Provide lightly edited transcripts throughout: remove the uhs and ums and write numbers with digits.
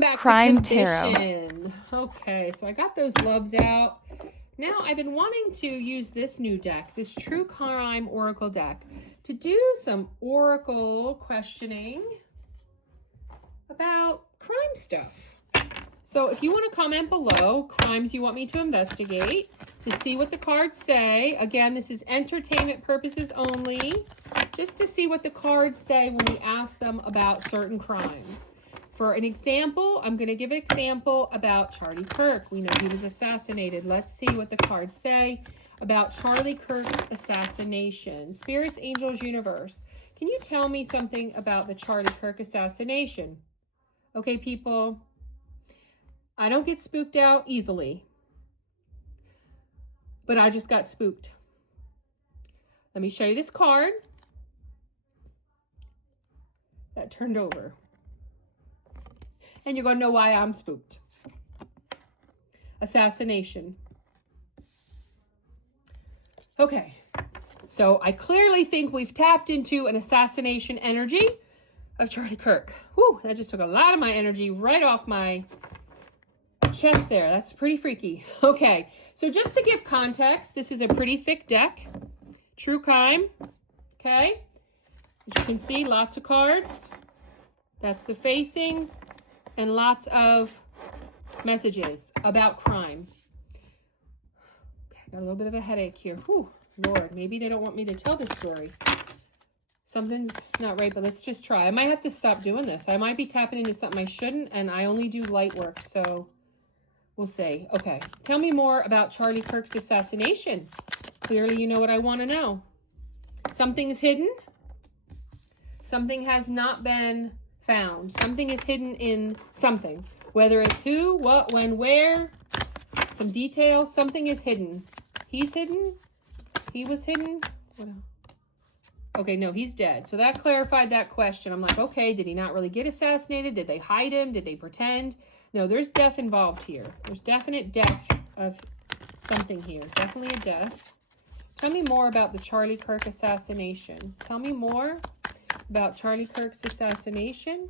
Back Crime to Tarot. Kimbition. Okay, so I got those loves out. Now I've been wanting to use this new deck, this True Crime Oracle deck, to do some Oracle questioning about crime stuff. So if you want to comment below crimes you want me to investigate, to see what the cards say. Again, this is entertainment purposes only, just to see what the cards say when we ask them about certain crimes. For an example, I'm going to give an example about Charlie Kirk. We know he was assassinated. Let's see what the cards say about Charlie Kirk's assassination. Spirits, angels, universe. Can you tell me something about the Charlie Kirk assassination? Okay, people, I don't get spooked out easily, but I just got spooked. Let me show you this card that turned over. And you're going to know why I'm spooked. Assassination. Okay, so I clearly think we've tapped into an assassination energy of Charlie Kirk. Whew, that just took a lot of my energy right off my chest there. That's pretty freaky. Okay, so just to give context, this is a pretty thick deck. True crime. Okay, as you can see, lots of cards. That's the facings. And lots of messages about crime. Got a little bit of a headache here. Whew, Lord, maybe they don't want me to tell this story. Something's not right, but let's just try. I might have to stop doing this. I might be tapping into something I shouldn't, and I only do light work, so we'll see. Okay, tell me more about Charlie Kirk's assassination. Clearly, you know what I want to know. Something's hidden. Something has not been found. Something is hidden in something. Whether it's who, what, when, where, some detail, something is hidden. He's hidden. He was hidden. Okay, no, he's dead. So that clarified that question. I'm like, okay, did he not really get assassinated? Did they hide him? Did they pretend? No, there's death involved here. There's definite death of something here. Definitely a death. Tell me more about the Charlie Kirk assassination. Tell me more about Charlie Kirk's assassination.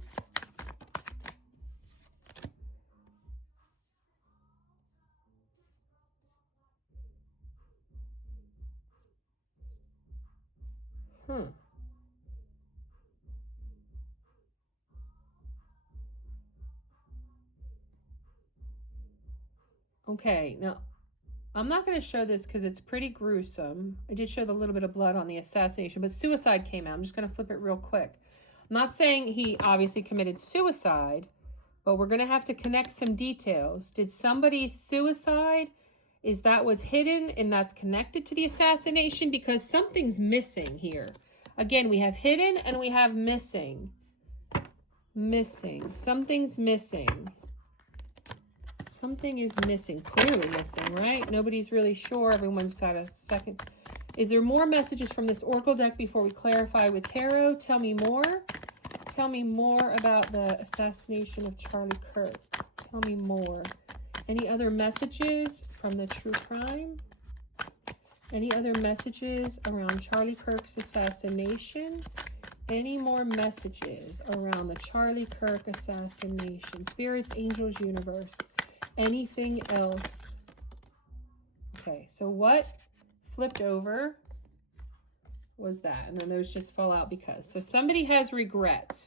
Okay, now I'm not going to show this because it's pretty gruesome. I did show the little bit of blood on the assassination, but suicide came out. I'm just going to flip it real quick. I'm not saying he obviously committed suicide, but we're going to have to connect some details. Did somebody suicide? Is that what's hidden and that's connected to the assassination? Because something's missing here. Again, we have hidden and we have missing. Missing. Something's missing. Something is missing. Clearly missing, right? Nobody's really sure. Everyone's got a second. Is there more messages from this Oracle deck before we clarify with Tarot? Tell me more. Tell me more about the assassination of Charlie Kirk. Tell me more. Any other messages from the true crime? Any other messages around Charlie Kirk's assassination? Any more messages around the Charlie Kirk assassination? Spirits, angels, universe. Anything else? Okay, so what flipped over was that? And then those just fall out because. So somebody has regret.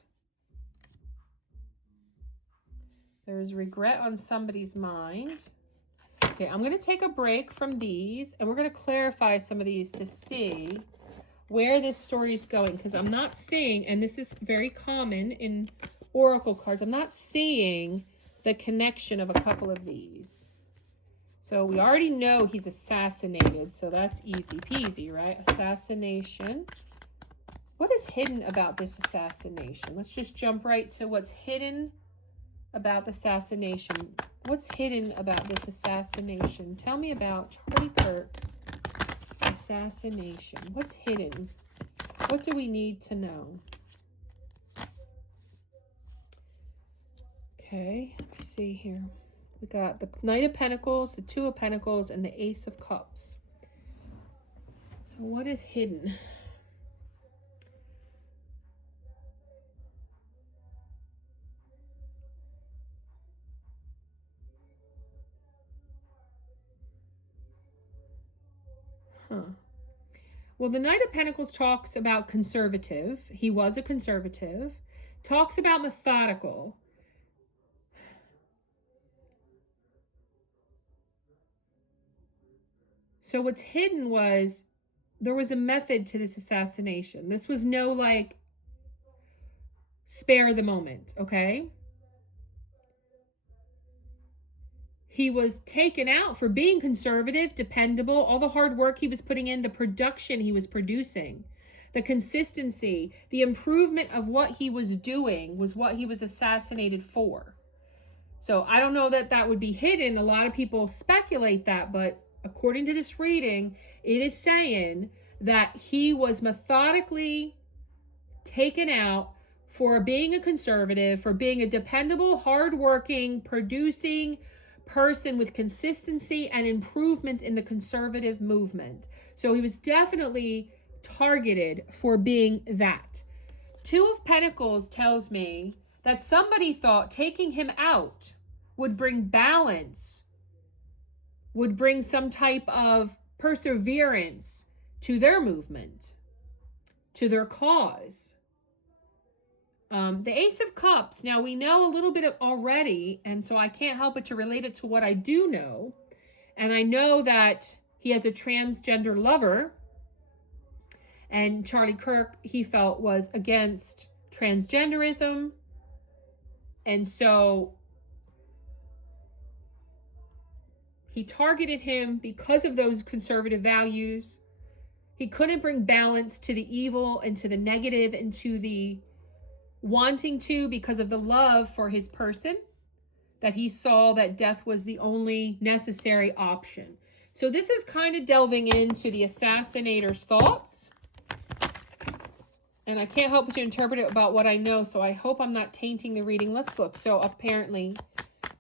There's regret on somebody's mind. Okay, I'm going to take a break from these, and we're going to clarify some of these to see where this story is going, because I'm not seeing, and this is very common in Oracle cards, I'm not seeing the connection of a couple of these. So we already know he's assassinated, so that's easy peasy, right? Assassination. What is hidden about this assassination? Let's just jump right to what's hidden about the assassination. What's hidden about this assassination? Tell me about Charlie Kirk's assassination. What's hidden? What do we need to know? Okay, let me see here. We got the Knight of Pentacles, the Two of Pentacles, and the Ace of Cups. So what is hidden? Well, the Knight of Pentacles talks about conservative. He was a conservative. Talks about methodical. So what's hidden was there was a method to this assassination. This was no like spare the moment, okay? He was taken out for being conservative, dependable, all the hard work he was putting in, the production he was producing, the consistency, the improvement of what he was doing was what he was assassinated for. So I don't know that that would be hidden. A lot of people speculate that, but according to this reading, it is saying that he was methodically taken out for being a conservative, for being a dependable, hardworking, producing person with consistency and improvements in the conservative movement. So he was definitely targeted for being that. Two of Pentacles tells me that somebody thought taking him out would bring balance, would bring some type of perseverance to their movement, to their cause. The Ace of Cups. Now, we know a little bit already, and so I can't help but to relate it to what I do know. And I know that he has a transgender lover, and Charlie Kirk, he felt, was against transgenderism. And so he targeted him because of those conservative values. He couldn't bring balance to the evil and to the negative and to the wanting to because of the love for his person, that he saw that death was the only necessary option. So this is kind of delving into the assassinator's thoughts. And I can't help but to interpret it about what I know, so I hope I'm not tainting the reading. Let's look. So apparently,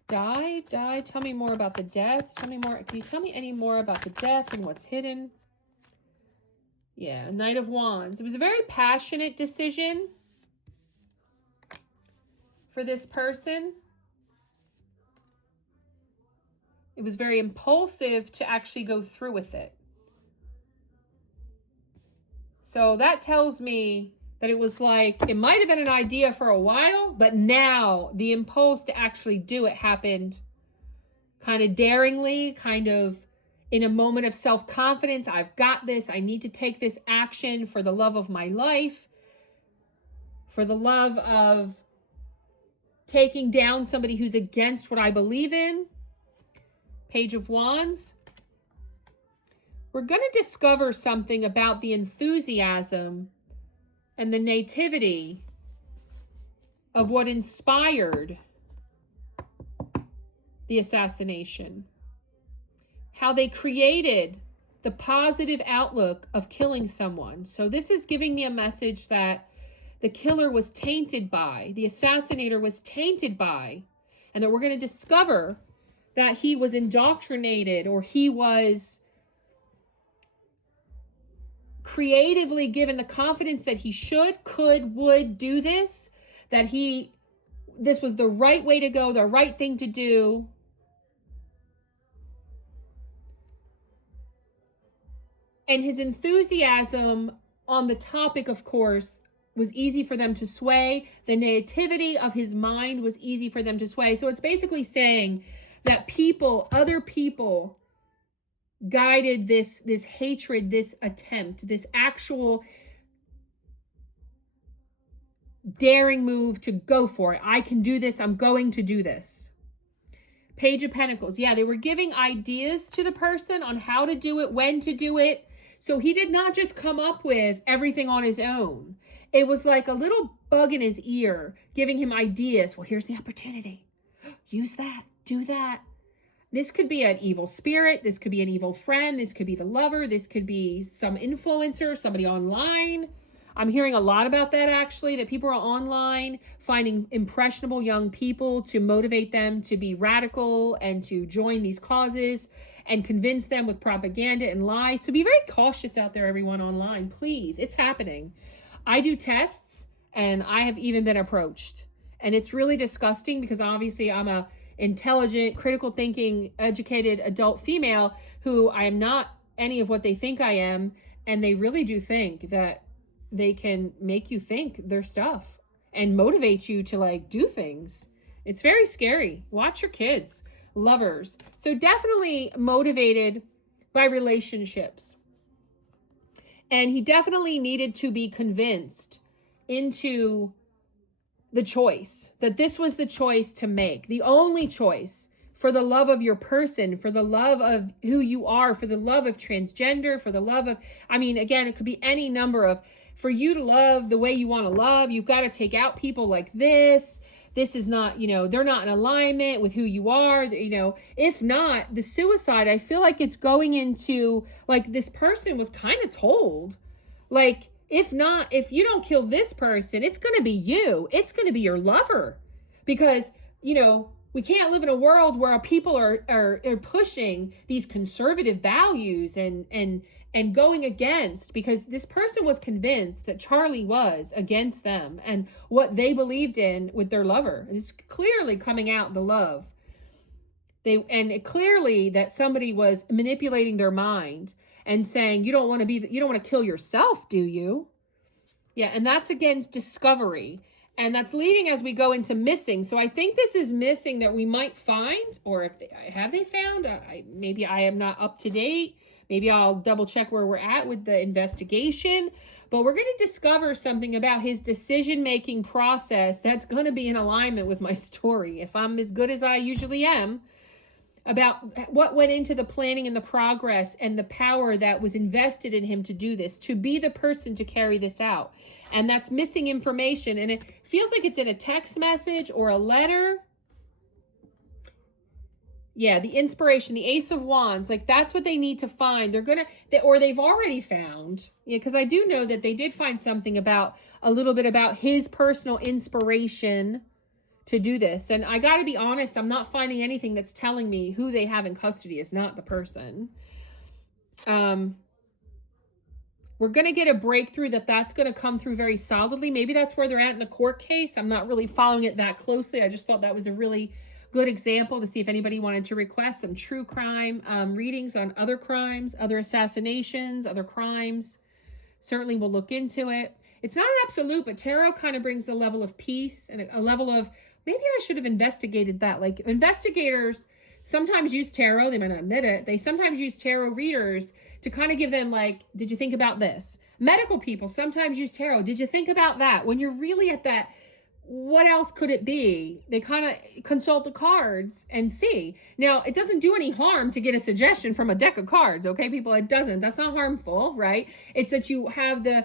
died. Tell me more about the death. Tell me more. Can you tell me any more about the death and what's hidden? Yeah, Knight of Wands. It was a very passionate decision for this person. It was very impulsive to actually go through with it. So that tells me that it was like, it might have been an idea for a while, but now the impulse to actually do it happened kind of daringly, kind of in a moment of self-confidence. I've got this. I need to take this action for the love of my life, for the love of taking down somebody who's against what I believe in. Page of Wands. We're going to discover something about the enthusiasm and the nativity of what inspired the assassination. How they created the positive outlook of killing someone. So this is giving me a message that the killer was tainted by, the assassinator was tainted by, and that we're going to discover that he was indoctrinated, or he was creatively given the confidence that he should, could, would do this, that this was the right way to go, the right thing to do. And his enthusiasm on the topic, of course, was easy for them to sway. The nativity of his mind was easy for them to sway. So it's basically saying that people, other people, guided this hatred, this attempt, this actual daring move to go for it. I can do this. I'm going to do this. Page of Pentacles. Yeah, they were giving ideas to the person on how to do it, when to do it. So he did not just come up with everything on his own. It was like a little bug in his ear giving him ideas. Well, here's the opportunity. Use that. Do that. This could be an evil spirit. This could be an evil friend. This could be the lover. This could be some influencer, somebody online. I'm hearing a lot about that, actually, that people are online finding impressionable young people to motivate them to be radical and to join these causes and convince them with propaganda and lies. So be very cautious out there, everyone online. Please, it's happening. I do tests, and I have even been approached. And it's really disgusting because obviously I'm a intelligent, critical thinking, educated adult female who I am not any of what they think I am. And they really do think that they can make you think their stuff and motivate you to like do things. It's very scary. Watch your kids. Lovers. So definitely motivated by relationships. And he definitely needed to be convinced into the choice, that this was the choice to make, the only choice for the love of your person, for the love of who you are, for the love of transgender, for the love of, I mean, again, it could be any number of, for you to love the way you want to love, you've got to take out people like this. This is not, you know, they're not in alignment with who you are, you know. If not, the suicide, I feel like it's going into, like, this person was kind of told, like, if not, if you don't kill this person, it's going to be you. It's going to be your lover. Because, you know, we can't live in a world where people are pushing these conservative values and going against, because this person was convinced that Charlie was against them and what they believed in with their lover. It's clearly coming out, the love. Clearly that somebody was manipulating their mind and saying, you don't want to kill yourself, do you? Yeah, and that's against discovery. And that's leading as we go into missing. So I think this is missing that we might find, or have they found? Maybe I am not up to date. Maybe I'll double check where we're at with the investigation. But we're going to discover something about his decision-making process that's going to be in alignment with my story. If I'm as good as I usually am, about what went into the planning and the progress and the power that was invested in him to do this, to be the person to carry this out. And that's missing information. And it feels like it's in a text message or a letter. Yeah, the inspiration, the Ace of Wands, like that's what they need to find. Or they've already found, yeah, because I do know that they did find something about, a little bit about his personal inspiration to do this. And I got to be honest, I'm not finding anything that's telling me who they have in custody is not the person. We're going to get a breakthrough that's going to come through very solidly. Maybe that's where they're at in the court case. I'm not really following it that closely. I just thought that was a really good example to see if anybody wanted to request some true crime readings on other crimes, other assassinations, other crimes. Certainly we'll look into it. It's not an absolute, but tarot kind of brings a level of peace and a level of, maybe I should have investigated that. Like, investigators sometimes use tarot. They might not admit it. They sometimes use tarot readers to kind of give them like, did you think about this? Medical people sometimes use tarot. Did you think about that? When you're really at that, what else could it be? They kind of consult the cards and see. Now, it doesn't do any harm to get a suggestion from a deck of cards, okay, people? It doesn't. That's not harmful, right? It's that you have the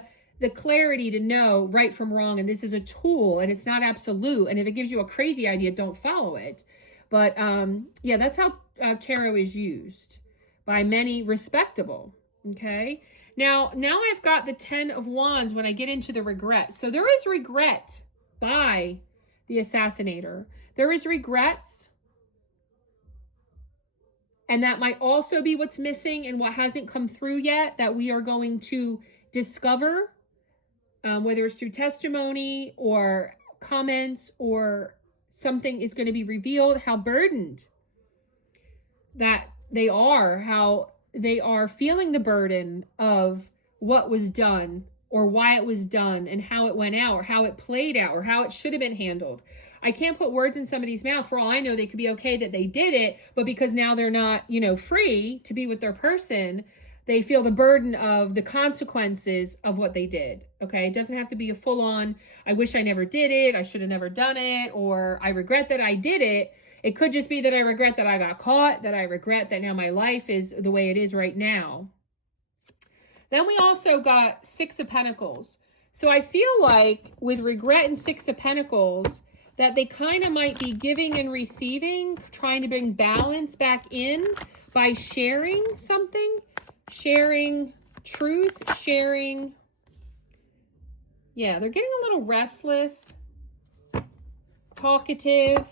clarity to know right from wrong, and this is a tool, and it's not absolute. And if it gives you a crazy idea, don't follow it. But yeah, that's how tarot is used by many respectable, okay? Now I've got the 10 of Wands when I get into the regret. So there is regret by the assassinator. There is regrets. And that might also be what's missing and what hasn't come through yet that we are going to discover, whether it's through testimony or comments or something is going to be revealed, how burdened that they are, how they are feeling the burden of what was done or why it was done and how it went out or how it played out or how it should have been handled. I can't put words in somebody's mouth. For all I know, they could be okay that they did it, but because now they're not, free to be with their person, they feel the burden of the consequences of what they did. Okay. It doesn't have to be a full on, I wish I never did it, I should have never done it, or I regret that I did it. It could just be that I regret that I got caught, that I regret that now my life is the way it is right now. Then we also got 6 of Pentacles. So I feel like with regret and 6 of Pentacles, that they kind of might be giving and receiving, trying to bring balance back in by sharing something, sharing truth, sharing. Yeah, they're getting a little restless, talkative,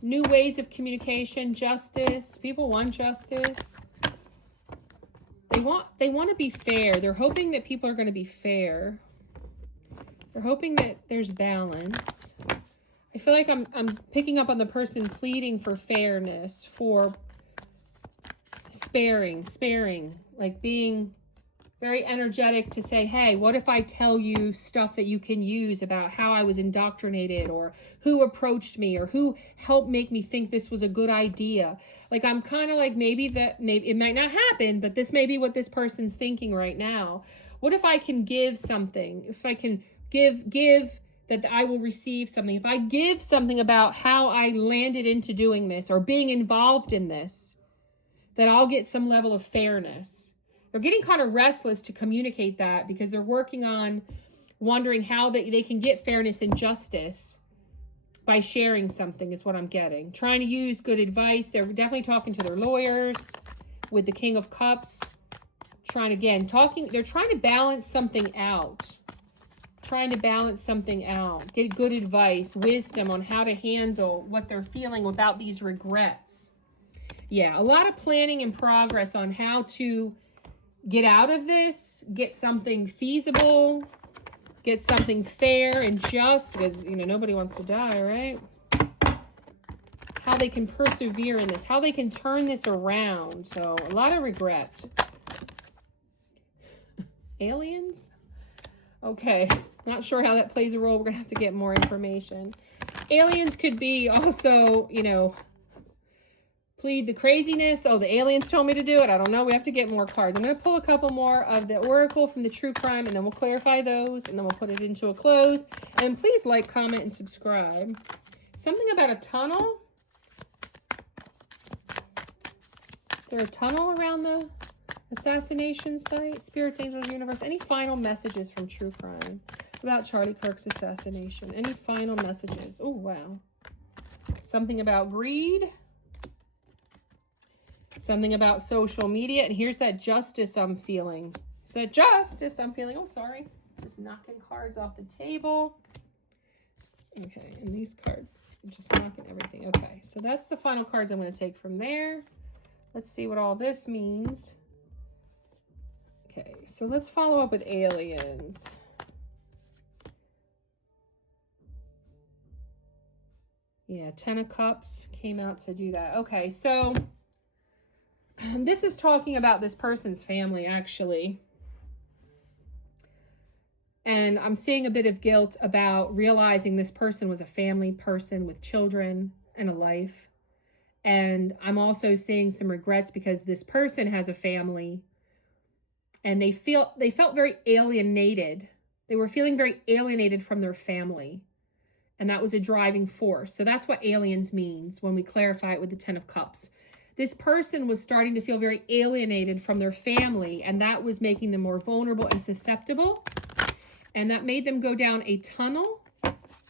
new ways of communication, justice. People want justice. They want to be fair. They're hoping that people are going to be fair. They're hoping that there's balance. I feel like I'm picking up on the person pleading for fairness, for sparing, like being very energetic to say, hey, what if I tell you stuff that you can use about how I was indoctrinated, or who approached me, or who helped make me think this was a good idea. Like, I'm kind of like, maybe it might not happen, but this may be what this person's thinking right now. What if I can give something? If I can give that I will receive something. If I give something about how I landed into doing this or being involved in this, that I'll get some level of fairness. They're getting kind of restless to communicate that because they're working on wondering how they can get fairness and justice by sharing something, is what I'm getting. Trying to use good advice. They're definitely talking to their lawyers with the King of Cups. They're trying to balance something out. Get good advice, wisdom on how to handle what they're feeling without these regrets. Yeah, a lot of planning and progress on how to get out of this, get something feasible, get something fair and just, because, nobody wants to die, right? How they can persevere in this, how they can turn this around. So, a lot of regret. Aliens? Okay, not sure how that plays a role. We're going to have to get more information. Aliens could be also, plead the craziness. Oh, the aliens told me to do it. I don't know. We have to get more cards. I'm going to pull a couple more of the Oracle from the True Crime, and then we'll clarify those, and then we'll put it into a close. And please like, comment, and subscribe. Something about a tunnel. Is there a tunnel around the assassination site? Spirits, angels, universe. Any final messages from True Crime about Charlie Kirk's assassination? Any final messages? Oh, wow. Something about greed. Something about social media. And here's that justice I'm feeling. Is that justice I'm feeling? Oh, sorry. Just knocking cards off the table. Okay, and these cards, just knocking everything. Okay, so that's the final cards I'm going to take from there. Let's see what all this means. Okay, so let's follow up with aliens. Yeah, 10 of Cups came out to do that. Okay, so this is talking about this person's family, actually. And I'm seeing a bit of guilt about realizing this person was a family person with children and a life. And I'm also seeing some regrets because this person has a family. And they felt very alienated. They were feeling very alienated from their family. And that was a driving force. So that's what aliens means when we clarify it with the 10 of Cups. This person was starting to feel very alienated from their family, and that was making them more vulnerable and susceptible. And that made them go down a tunnel,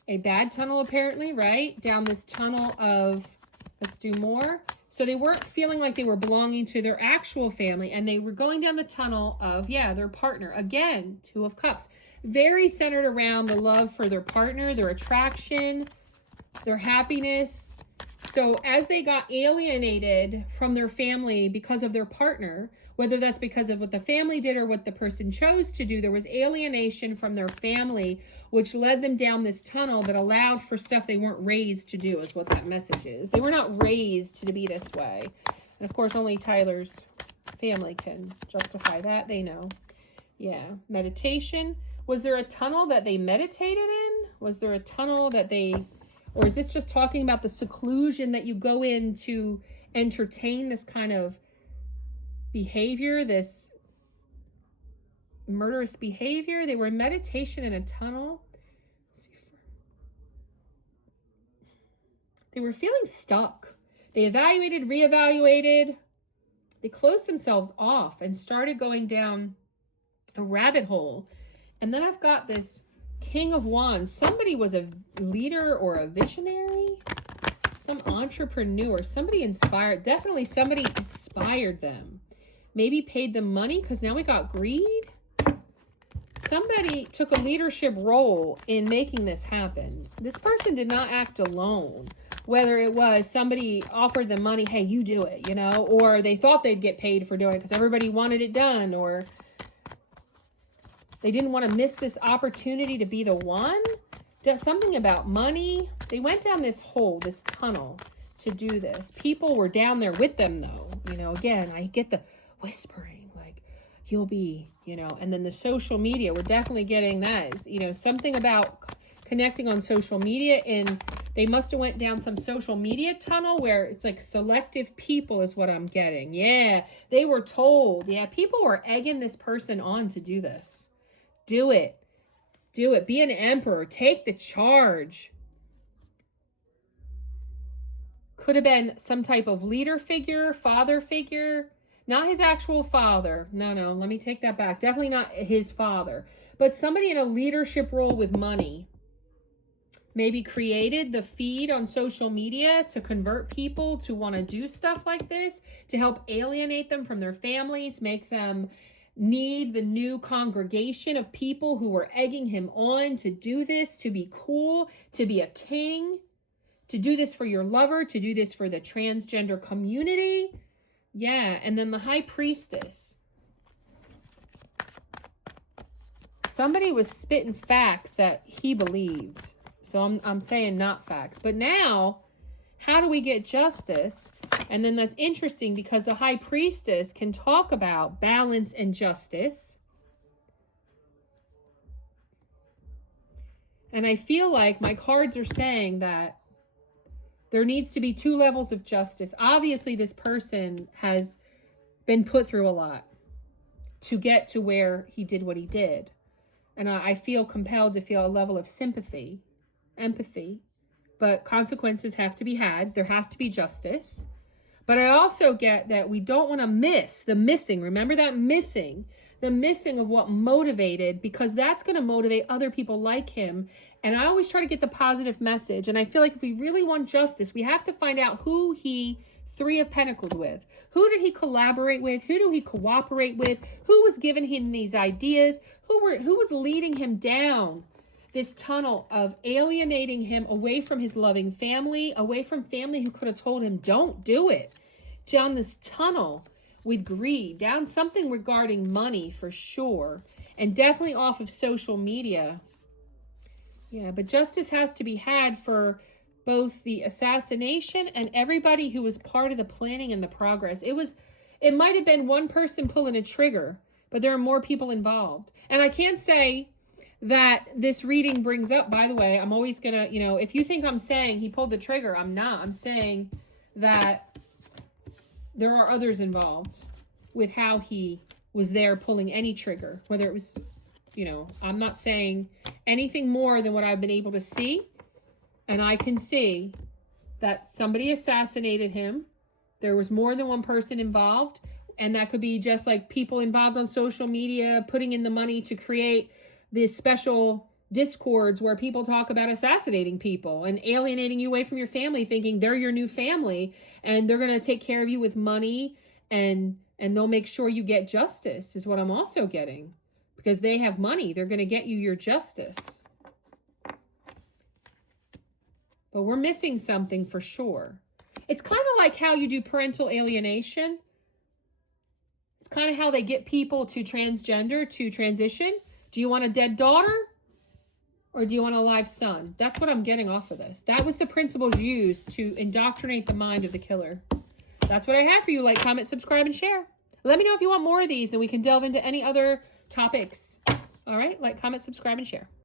a bad tunnel apparently, right? Down this tunnel of, let's do more. So they weren't feeling like they were belonging to their actual family, and they were going down the tunnel of, yeah, their partner. Again, 2 of Cups. Very centered around the love for their partner, their attraction, their happiness. So as they got alienated from their family because of their partner, whether that's because of what the family did or what the person chose to do, there was alienation from their family, which led them down this tunnel that allowed for stuff they weren't raised to do, is what that message is. They were not raised to be this way. And of course, only Tyler's family can justify that. They know. Yeah. Meditation. Was there a tunnel that they meditated in? Was there a tunnel that they... Or is this just talking about the seclusion that you go in to entertain this kind of behavior, this murderous behavior? They were in meditation in a tunnel. They were feeling stuck. They evaluated, reevaluated. They closed themselves off and started going down a rabbit hole. And then I've got this King of Wands. Somebody was a leader or a visionary, some entrepreneur, somebody inspired. Definitely somebody inspired them. Maybe paid them money, because now we got greed. Somebody took a leadership role in making this happen. This person did not act alone. Whether it was somebody offered them money, hey, you do it, or they thought they'd get paid for doing it because everybody wanted it done, or they didn't want to miss this opportunity to be the one. Something about money. They went down this hole, this tunnel. to do this. People were down there with them, though. You know, again, I get the whispering, like, you'll be, you know, and then the social media, we're definitely getting that. You know, something about connecting on social media, and they must have went down some social media tunnel where it's like selective people is what I'm getting. Yeah, they were told. Yeah, people were egging this person on to do this. Do it. Do it. Be an emperor. Take the charge. Could have been some type of leader figure, father figure. Not his actual father. No, let me take that back. Definitely not his father. But somebody in a leadership role with money. Maybe created the feed on social media to convert people to want to do stuff like this, to help alienate them from their families, make them need the new congregation of people who were egging him on to do this, to be cool, to be a king, to do this for your lover, to do this for the transgender community. Yeah, and then the high priestess. Somebody was spitting facts that he believed. So I'm saying not facts. But now, how do we get justice? And then that's interesting because the high priestess can talk about balance and justice. And I feel like my cards are saying that there needs to be 2 levels of justice. Obviously, this person has been put through a lot to get to where he did what he did. And I feel compelled to feel a level of sympathy, empathy, but consequences have to be had. There has to be justice. But I also get that we don't want to miss the missing. Remember that missing, the missing of what motivated, because that's going to motivate other people like him. And I always try to get the positive message. And I feel like if we really want justice, we have to find out who he 3 of Pentacles with. Who did he collaborate with? Who do he cooperate with? Who was giving him these ideas? Who was leading him down this tunnel of alienating him away from his loving family, away from family who could have told him, don't do it, down this tunnel with greed, down something regarding money for sure, and definitely off of social media. Yeah, but justice has to be had for both the assassination and everybody who was part of the planning and the progress. It might have been one person pulling a trigger, but there are more people involved. And I can't say that this reading brings up, by the way, I'm always gonna, you know, if you think I'm saying he pulled the trigger, I'm not. I'm saying that there are others involved with how he was there pulling any trigger, whether it was, you know, I'm not saying anything more than what I've been able to see. And I can see that somebody assassinated him. There was more than one person involved. And that could be just like people involved on social media, putting in the money to create these special discords where people talk about assassinating people and alienating you away from your family, thinking they're your new family and they're going to take care of you with money and they'll make sure you get justice, is what I'm also getting. Because they have money, they're going to get you your justice. But we're missing something for sure. It's kind of like how you do parental alienation. It's kind of how they get people to transgender, to transition. Do you want a dead daughter or do you want a live son? That's what I'm getting off of this. That was the principles used to indoctrinate the mind of the killer. That's what I have for you. Like, comment, subscribe, and share. Let me know if you want more of these and we can delve into any other topics. All right, like, comment, subscribe, and share.